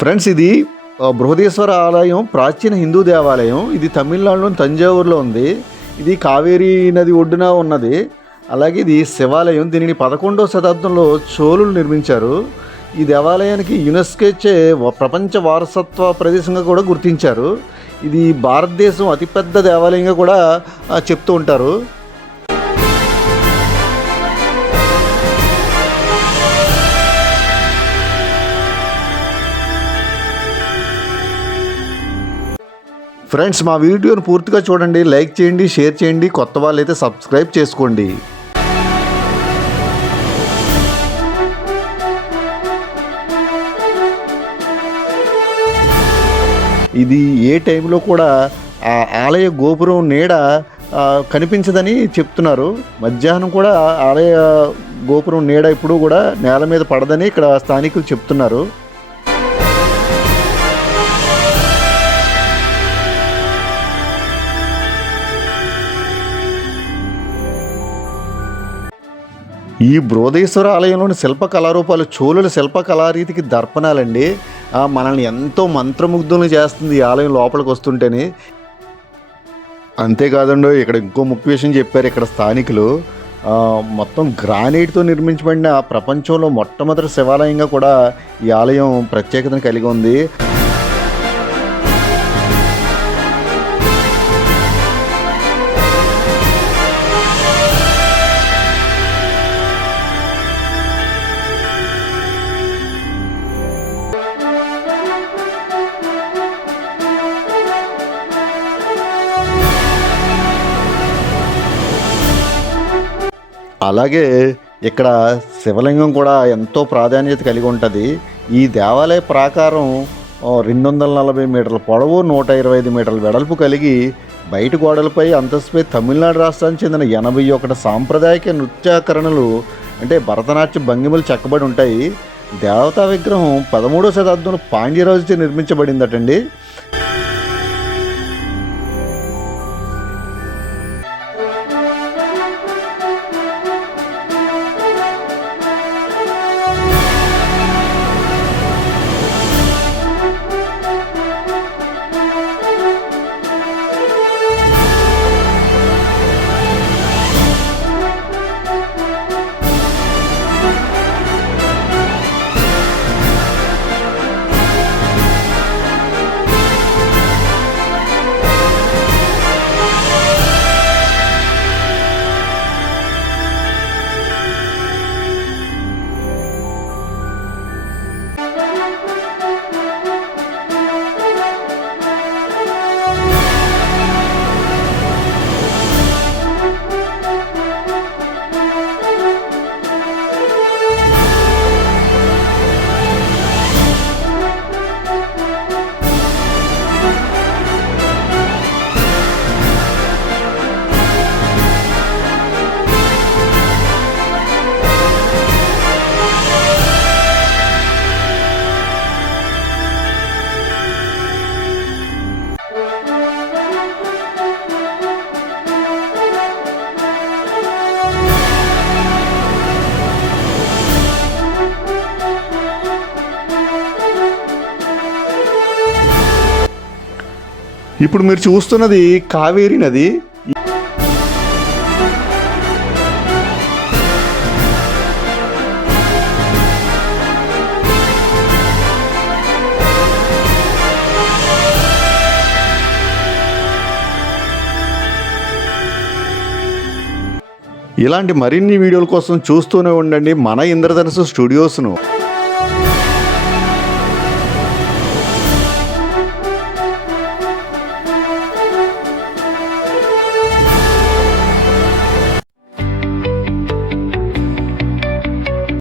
Friends, ఇది బృహదీశ్వర ఆలయం ప్రాచీన హిందూ దేవాలయం. ఇది తమిళనాడులోని తంజావూరులో ఉంది. ఇది కావేరీ నది ఒడ్డున ఉన్నది. అలాగే ఇది శివాలయం. దీనిని 11వ శతాబ్దంలో చోళులు నిర్మించారు. ఈ దేవాలయానికి యునెస్కోచే ప్రపంచ వారసత్వ ప్రదేశంగా కూడా గుర్తించారు. ఇది భారతదేశం అతిపెద్ద దేవాలయంగా కూడా చెప్తూ ఉంటారు. ఫ్రెండ్స్, మా వీడియోను పూర్తిగా చూడండి, లైక్ చేయండి, షేర్ చేయండి. కొత్త వాళ్ళైతే సబ్స్క్రైబ్ చేసుకోండి. ఇది ఏ టైంలో కూడా ఆ ఆలయ గోపురం నీడ కనిపించదని చెప్తున్నారు. మధ్యాహ్నం కూడా ఆలయ గోపురం నీడ ఇప్పుడు కూడా నేల మీద పడదని ఇక్కడ స్థానికులు చెప్తున్నారు. ఈ బృహదీశ్వర ఆలయంలోని శిల్ప కళారూపాలు చోళుల శిల్ప కళారీతికి దర్పణాలండి. మనల్ని ఎంతో మంత్రముగ్ధులను చేస్తుంది ఈ ఆలయం లోపలికి వస్తుంటేనే. అంతేకాదండి, ఇక్కడ ఇంకో ముఖ్య విషయం చెప్పారు ఇక్కడ స్థానికులు. మొత్తం గ్రానైట్తో నిర్మించబడిన ప్రపంచంలో మొట్టమొదటి శివాలయంగా కూడా ఈ ఆలయం ప్రత్యేకతను కలిగి ఉంది. అలాగే ఇక్కడ శివలింగం కూడా ఎంతో ప్రాధాన్యత కలిగి ఉంటుంది. ఈ దేవాలయ ప్రాకారం 240 మీటర్ల పొడవు, 125 మీటర్ల వెడల్పు కలిగి బయట గోడలపై అంతస్తుపై తమిళనాడు రాష్ట్రానికి చెందిన 81 సాంప్రదాయక నృత్యాకరణలు అంటే భరతనాట్య భంగిమలు చెక్కబడి ఉంటాయి. దేవతా విగ్రహం 13వ శతాబ్దంలో పాండ్యరాజుచే నిర్మించబడిందటండి. ఇప్పుడు మీరు చూస్తున్నది కావేరీ నది. ఇలాంటి మరిన్ని వీడియోల కోసం చూస్తూనే ఉండండి మన ఇంద్రధనుస్సు స్టూడియోస్ను.